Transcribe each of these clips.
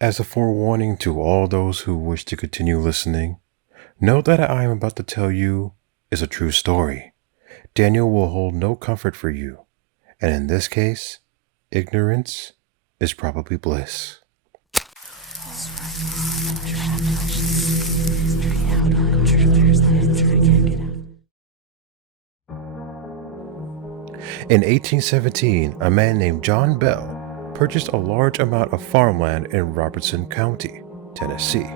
As a forewarning to all those who wish to continue listening, know that I am about to tell you is a true story. Daniel will hold no comfort for you, and in this case, ignorance is probably bliss. In 1817, a man named John Bell purchased a large amount of farmland in Robertson County, Tennessee.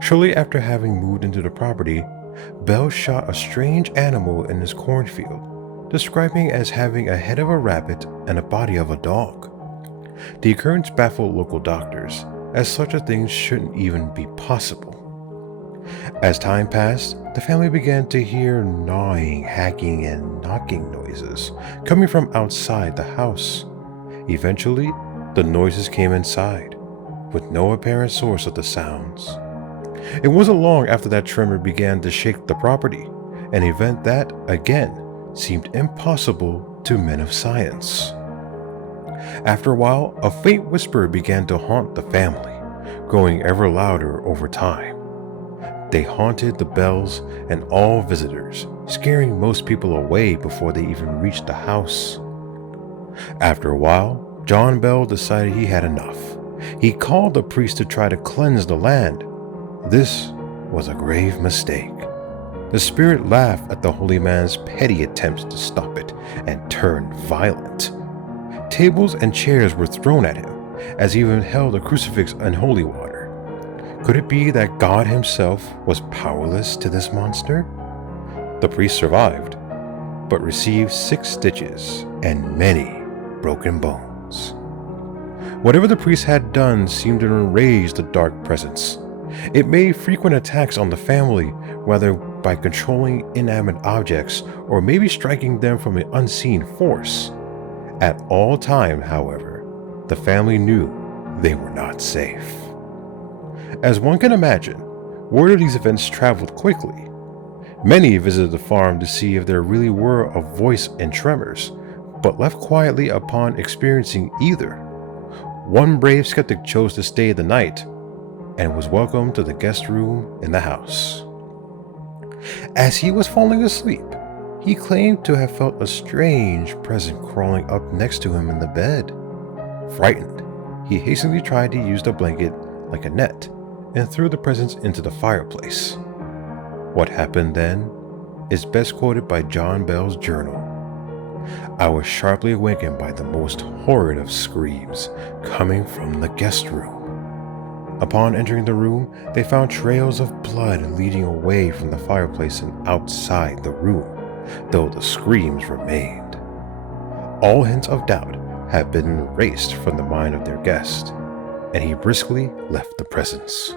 Shortly after having moved into the property, Bell shot a strange animal in his cornfield, describing it as having a head of a rabbit and a body of a dog. The occurrence baffled local doctors, as such a thing shouldn't even be possible. As time passed, the family began to hear gnawing, hacking, and knocking noises coming from outside the house. Eventually, the noises came inside, with no apparent source of the sounds. It wasn't long after that tremor began to shake the property, an event that, again, seemed impossible to men of science. After a while, a faint whisper began to haunt the family, growing ever louder over time. They haunted the Bells and all visitors, scaring most people away before they even reached the house. After a while, John Bell decided he had enough. He called the priest to try to cleanse the land. This was a grave mistake. The spirit laughed at the holy man's petty attempts to stop it and turned violent. Tables and chairs were thrown at him, as he even held a crucifix in holy water. Could it be that God himself was powerless to this monster? The priest survived, but received 6 stitches and many broken bones. Whatever the priest had done seemed to enrage the dark presence. It made frequent attacks on the family, whether by controlling inanimate objects or maybe striking them from an unseen force. At all time, however, the family knew they were not safe. As one can imagine, word of these events traveled quickly. Many visited the farm to see if there really were a voice and tremors, but left quietly upon experiencing either. One brave skeptic chose to stay the night and was welcomed to the guest room in the house. As he was falling asleep, he claimed to have felt a strange presence crawling up next to him in the bed. Frightened, he hastily tried to use the blanket like a net and threw the presence into the fireplace. What happened then is best quoted by John Bell's journal. I was sharply awakened by the most horrid of screams coming from the guest room. Upon entering the room, they found trails of blood leading away from the fireplace and outside the room, though the screams remained. All hints of doubt had been erased from the mind of their guest, and he briskly left the presence.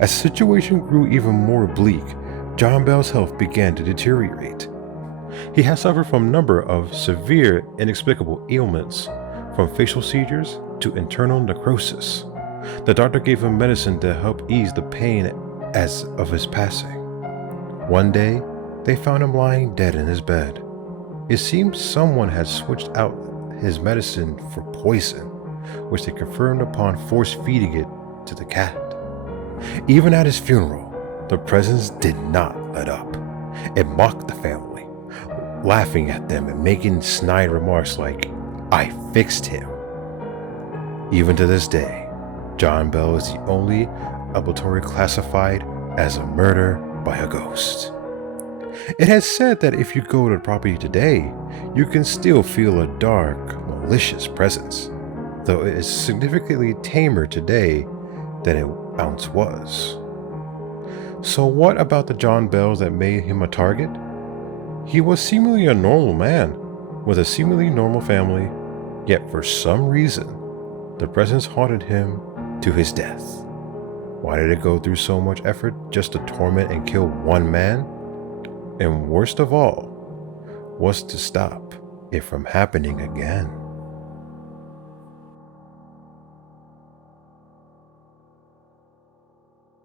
As the situation grew even more bleak, John Bell's health began to deteriorate. He had suffered from a number of severe, inexplicable ailments, from facial seizures to internal necrosis. The doctor gave him medicine to help ease the pain as of his passing. One day, they found him lying dead in his bed. It seemed someone had switched out his medicine for poison, which they confirmed upon force feeding it to the cat. Even at his funeral, the presence did not let up. It mocked the family, laughing at them and making snide remarks like, "I fixed him." Even to this day, John Bell is the only obituary classified as a murder by a ghost. It has said that if you go to the property today, you can still feel a dark, malicious presence, though it is significantly tamer today than it once was. So what about the John Bells that made him a target? He was seemingly a normal man, with a seemingly normal family, yet for some reason, the presence haunted him to his death. Why did it go through so much effort just to torment and kill one man? And worst of all, was to stop it from happening again.